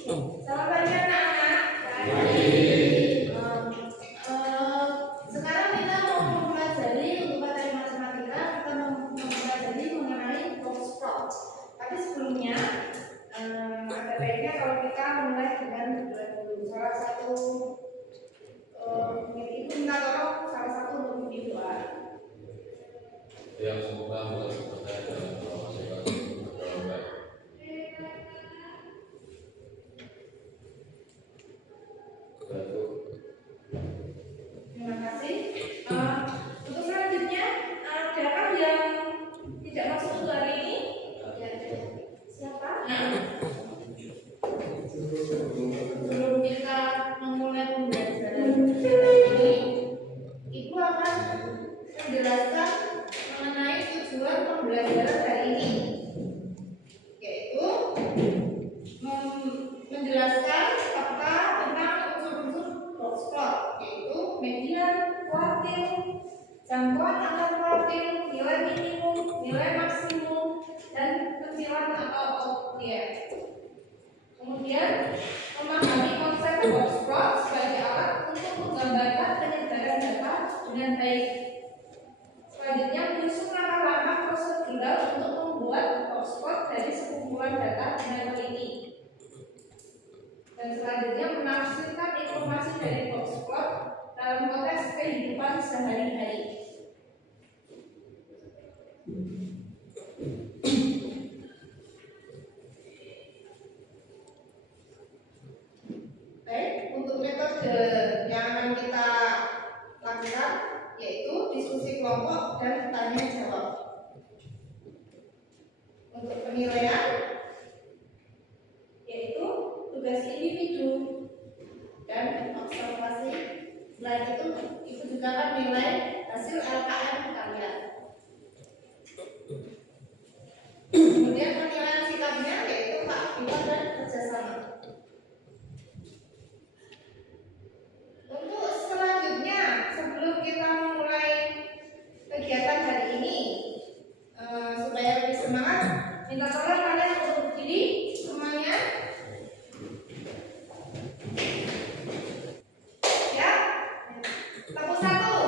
Selamat pagi anak-anak. Sekarang kita mau mempelajari untuk materi matematika, kita mau mempelajari mengenai box plot. Tapi sebelumnya ada baiknya kalau kita mulai dengan salah satu itu minta tolong salah satu untuk bimbing doa. Yang semoga mulai berkata dalam masing-masing dalam baik. Terima kasih. Untuk selanjutnya, adakah yang tidak masuk untuk hari ini? Siapa? Sebelum kita memulai pembelajaran ini, Ibu akan menjelaskan mengenai tujuan pembelajaran hari ini, yaitu menjelaskan fakta tentang unsur-unsur box plot, yaitu median, kuartil, jangkauan antar kuartil, nilai minimum, nilai maksimum, dan kecilan atau outlier. Kemudian memahami konsep box plot sebagai alat untuk menggambarkan penyebaran data dengan baik. Selanjutnya menyusun langkah-langkah prosedural untuk membuat box plot dari sekumpulan data dengan teliti. Dan selanjutnya menafsirkan informasi dari box plot dalam konteks kehidupan sehari-hari. Baik, untuk metode yang akan kita lakukan yaitu diskusi kelompok dan tanya jawab. Untuk penilaian yaitu tugas individu dan observasi. Selain itu juga akan nilai hasil LKM kalian. Kemudian penilaian sikapnya yaitu keaktifan dan kerjasama. Untuk selanjutnya, sebelum kita memulai kegiatan hari ini, supaya lebih semangat, minta tolong kalian untuk berdiri semuanya. Ya, tepuk satu.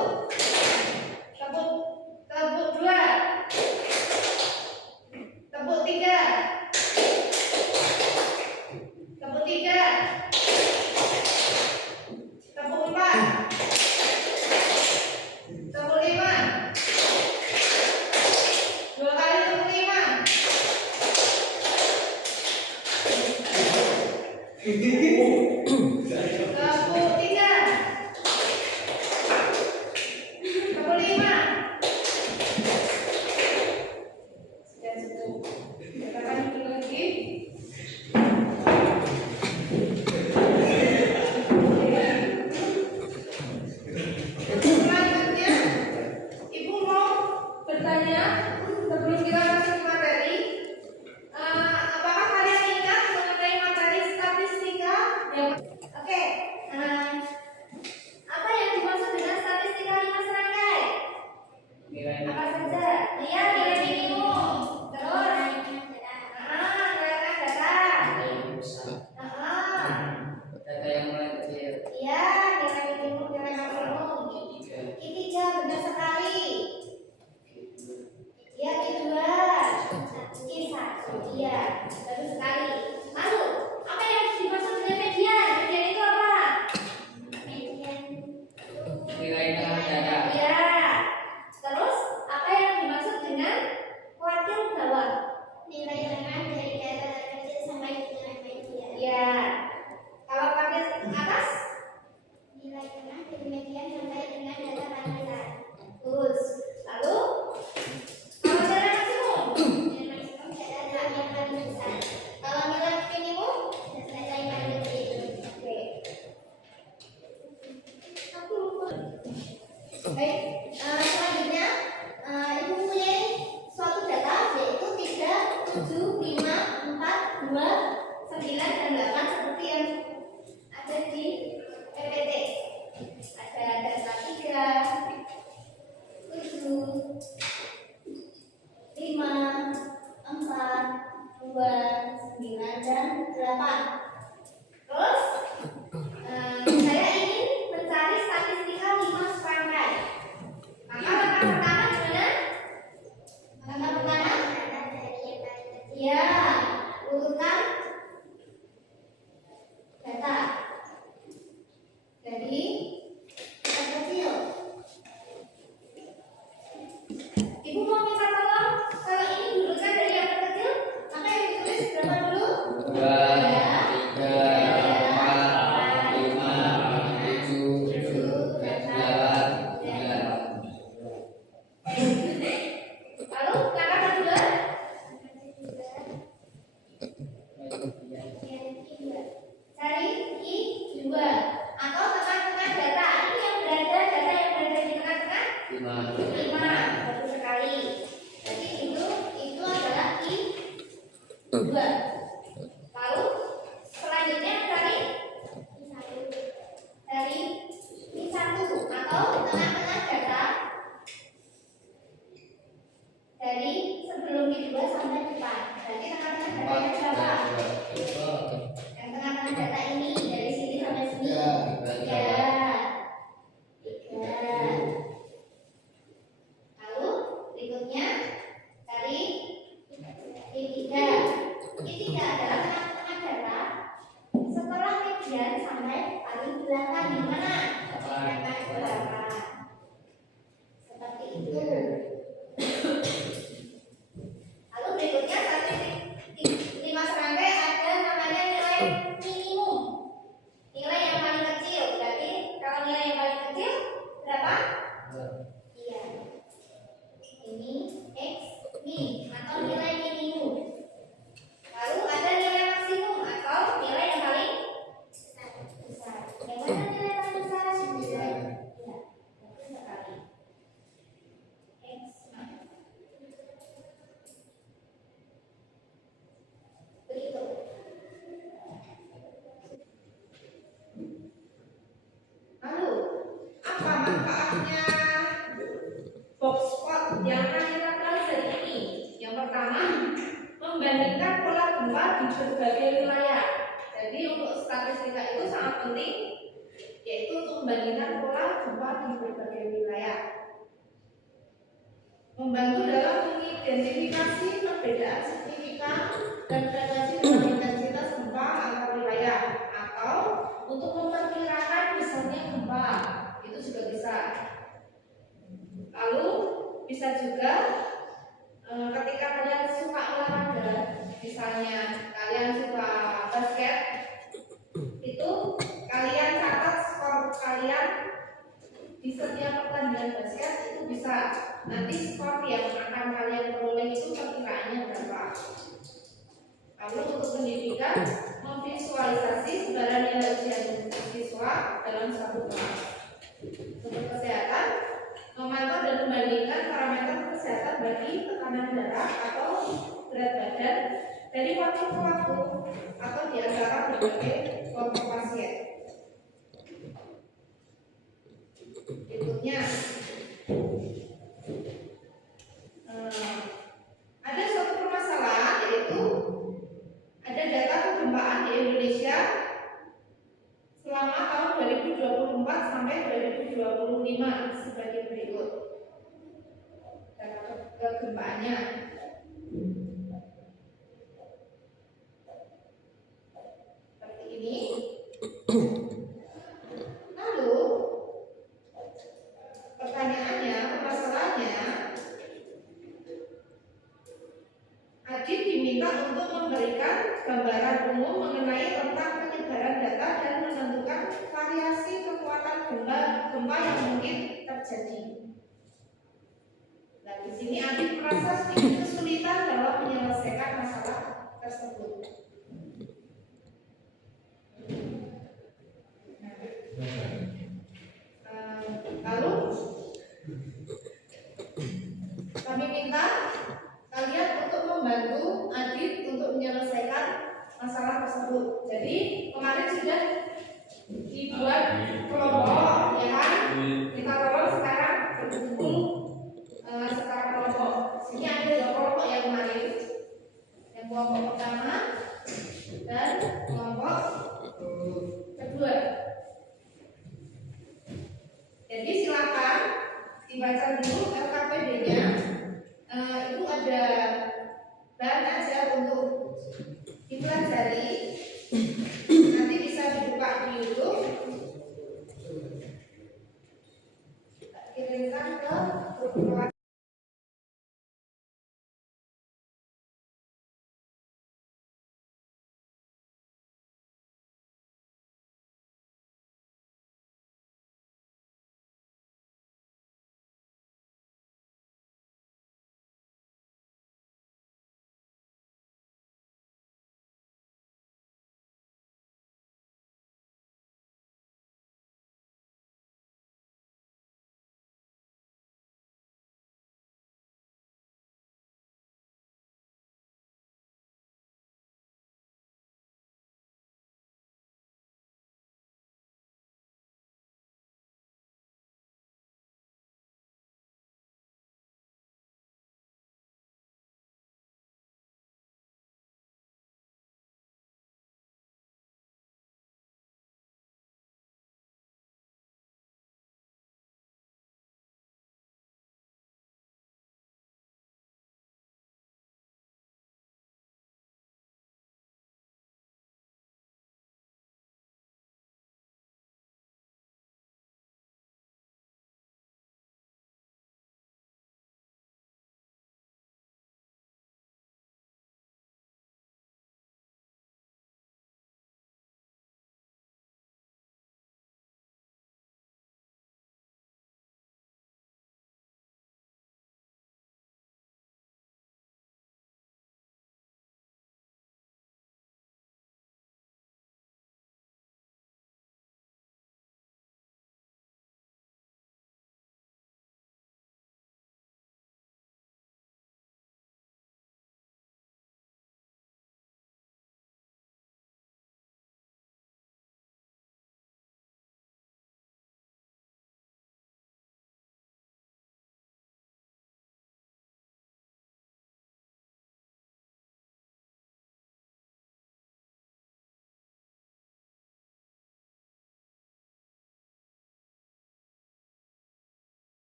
5 baru sekali. Jadi itu adalah I2. Lalu selanjutnya dari I1 atau tengah-tengah data dari sebelum I2 sampai depan. Berarti tengah-tengah data yang berapa? Yang tengah-tengah data ini dari sini sampai sini. 3. Lalu berikutnya dari I3. I3 adalah tengah-tengah data setelah median sampai paling belakang. Di mana? Yang paling belakang. Seperti itu. Lalu berikutnya dari 5 serangkai ada namanya nilai minimum. Nilai yang paling kecil. Berarti kalau nilai yang paling kecil berapa? Iya. Ini X min atau nilai minimum. Lalu ada nilai maksimum atau nilai yang paling besar. Yang mana nilai paling besar? Iya. Bagus sekali. X min. Begitu. Lalu apa manfaatnya box plot yang akan kita pelajari ini? Yang pertama, membandingkan pola gempa di berbagai wilayah. Jadi untuk statistika itu sangat penting, yaitu untuk membandingkan pola gempa di berbagai wilayah. Membantu dalam mengidentifikasi perbedaan signifikan dan frekuensi dalam intensitas gempa antar wilayah, atau untuk memperkirakan besarnya gempa, itu juga bisa. Lalu bisa juga ketika kalian suka olahraga, misalnya kalian suka basket, itu kalian catat skor kalian di setiap pertandingan basket, itu bisa nanti skor yang akan kalian peroleh itu perkiraannya berapa. Lalu untuk pendidikan, memvisualisasi sebaran nilai ujian siswa dalam satu kelas. Untuk kesehatan, memantau dan membandingkan parameter kesehatan bagi tekanan darah atau berat badan dari waktu ke waktu atau di antara berbagai kelompok pasien. Berikutnya, ada suatu permasalahan, yaitu ada data kegempaan di Indonesia selama tahun 2024 sampai 2025 sebagai berikut. Data kegempaannya. Seperti ini. Lalu pertanyaannya, permasalahannya, Adit diminta untuk memberikan gambaran umum mengenai tentang penyebaran data dan menentukan variasi kekuatan gempa yang mungkin terjadi. Nah, di sini Adit merasa sedikit kesulitan dalam menyelesaikan masalah tersebut. Lalu kami minta kalian untuk membantu Adit untuk menyelesaikan masalah tersebut. Jadi kemarin sudah dibuat kelompok, ya kan? Kita tolong sekarang berkumpul secara kelompok. Sini ada 2 kelompok yang kemarin. Yang kelompok pertama dan kelompok kedua. Jadi silakan dibaca dulu LKPD-nya. Itu ada bahan aja untuk dipelajari. Nanti bisa dibuka di YouTube. Kirimkan ke grup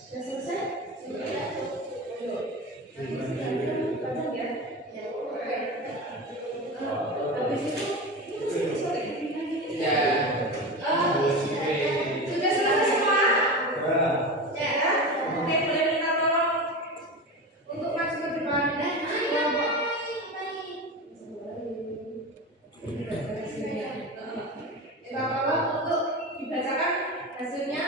Sudah selesai? Ayo. Panjang ya? Ya, oke. Habis itu sorry. Sudah selesai semua? Ya. Oke, boleh minta tolong untuk maju ke depan. Kita tolong untuk dibacakan hasilnya.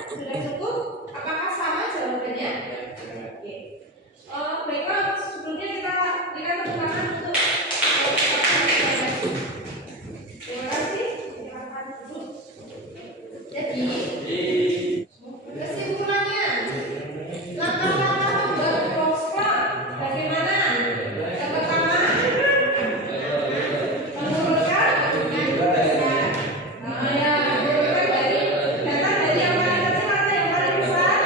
Kita sudah cukup? Apakah sama jawabannya? Oke. Baiklah, sebelumnya kita tepuk tangan untuk terima kasih. Jadi kesimpulannya, langkah-langkah membuat boxplot bagaimana? Yang pertama, menurunkan dari data dari yang paling kecil atau yang paling besar?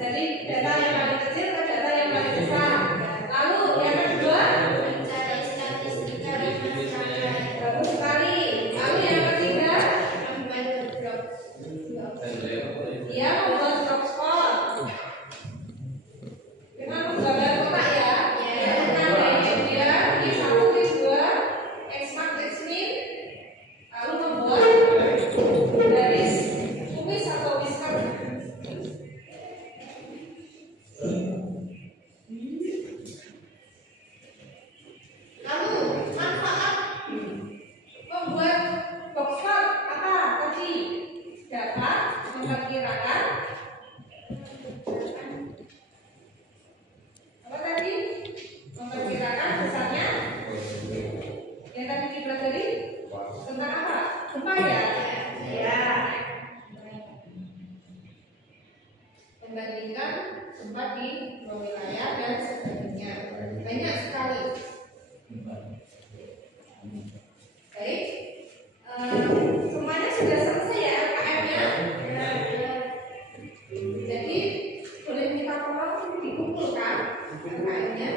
Dari data yang paling kecil ke data yang paling besar. Lalu yang kedua, bagus sekali. Lalu yang ketiga, dia membuat boxplot dengan menggambar kotak ya. Menandai dia X1, X2, X max, X-min. Lalu membuat garis kumis atau whisker. Lalu manfaat membuat boxplot apa tadi? Dapat memperkirakan apa tadi? Memperkirakan besarnya yang tadi dipelajari tentang apa? Gempa ya? Ya. Membandingkan gempa di dua wilayah dan sebagainya. Banyak sekali. Baik. Semuanya sudah selesai ya LKM-nya? Jadi boleh minta tolong dikumpulkan LKM-nya.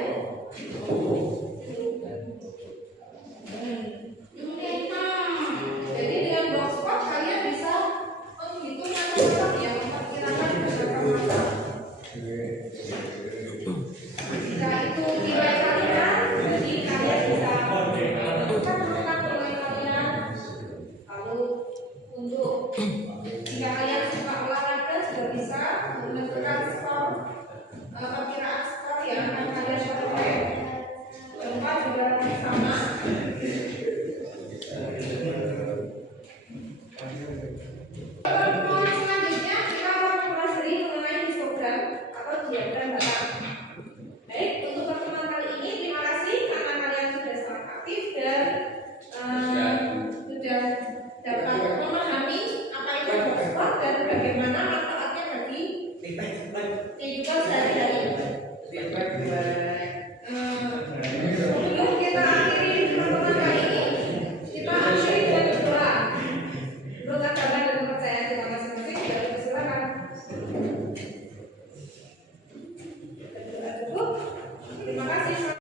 Jadi dengan boxplot kalian bisa menghitung macam-macam ya, memperkirakan beberapa macam. Jika itu nilai kalian, jadi kalian bisa menentukan nilai kalian. Lalu untuk jika kalian